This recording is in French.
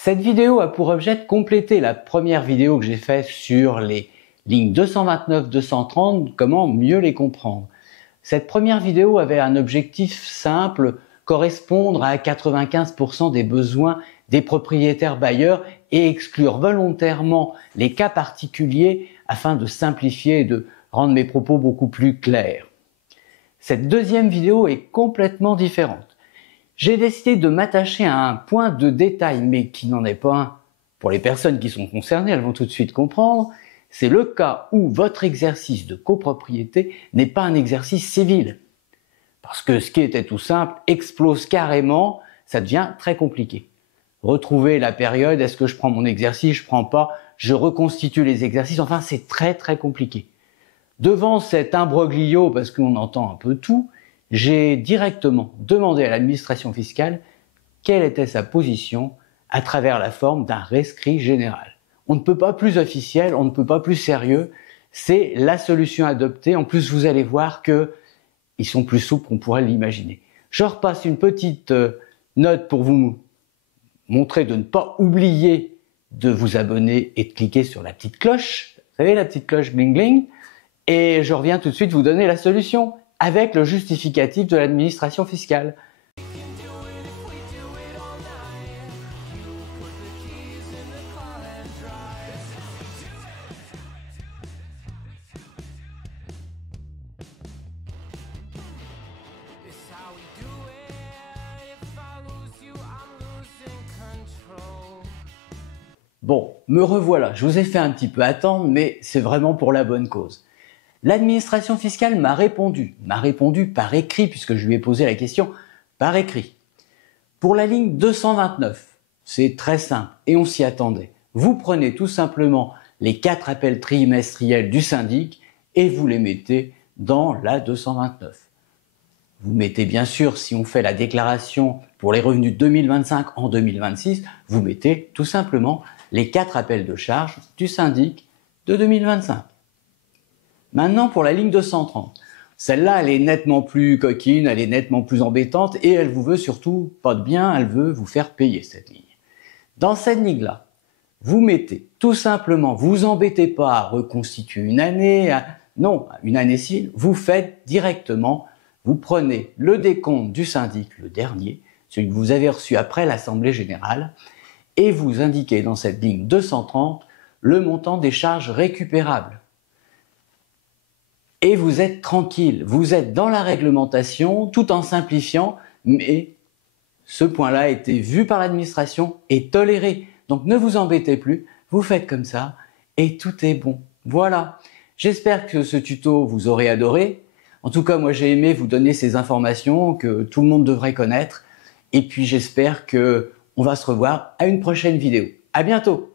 Cette vidéo a pour objet de compléter la première vidéo que j'ai faite sur les lignes 229-230, comment mieux les comprendre. Cette première vidéo avait un objectif simple, correspondre à 95% des besoins des propriétaires bailleurs et exclure volontairement les cas particuliers afin de simplifier et de rendre mes propos beaucoup plus clairs. Cette deuxième vidéo est complètement différente. J'ai décidé de m'attacher à un point de détail, mais qui n'en est pas un. Pour les personnes qui sont concernées, elles vont tout de suite comprendre. C'est le cas où votre exercice de copropriété n'est pas un exercice civil. Parce que ce qui était tout simple explose carrément, ça devient très compliqué. Retrouver la période, est-ce que je prends mon exercice, je prends pas, je reconstitue les exercices, enfin c'est très compliqué. Devant cet imbroglio, parce qu'on entend un peu tout, j'ai directement demandé à l'administration fiscale quelle était sa position à travers la forme d'un rescrit général. On ne peut pas plus officiel, on ne peut pas plus sérieux, c'est la solution adoptée. En plus, vous allez voir qu'ils sont plus souples qu'on pourrait l'imaginer. Je repasse une petite note pour vous montrer de ne pas oublier de vous abonner et de cliquer sur la petite cloche. Vous savez, la petite cloche bling bling. Et je reviens tout de suite vous donner la solution avec le justificatif de l'administration fiscale. Bon, me revoilà, je vous ai fait un petit peu attendre, mais c'est vraiment pour la bonne cause. L'administration fiscale m'a répondu par écrit, puisque je lui ai posé la question par écrit. Pour la ligne 229, c'est très simple et on s'y attendait. Vous prenez tout simplement les 4 appels trimestriels du syndic et vous les mettez dans la 229. Vous mettez bien sûr, si on fait la déclaration pour les revenus 2025 en 2026, vous mettez tout simplement les 4 appels de charges du syndic de 2025. Maintenant pour la ligne 230. Celle-là, elle est nettement plus coquine, elle est nettement plus embêtante et elle vous veut surtout pas de bien, elle veut vous faire payer cette ligne. Dans cette ligne-là, vous mettez tout simplement, vous embêtez pas à reconstituer une année, une année civile, vous faites directement, vous prenez le décompte du syndic, le dernier, celui que vous avez reçu après l'Assemblée Générale, et vous indiquez dans cette ligne 230 le montant des charges récupérables. Et vous êtes tranquille, vous êtes dans la réglementation tout en simplifiant, mais ce point-là a été vu par l'administration et toléré. Donc ne vous embêtez plus, vous faites comme ça et tout est bon. Voilà, j'espère que ce tuto vous aurez adoré. En tout cas, moi j'ai aimé vous donner ces informations que tout le monde devrait connaître. Et puis j'espère qu'on va se revoir à une prochaine vidéo. À bientôt!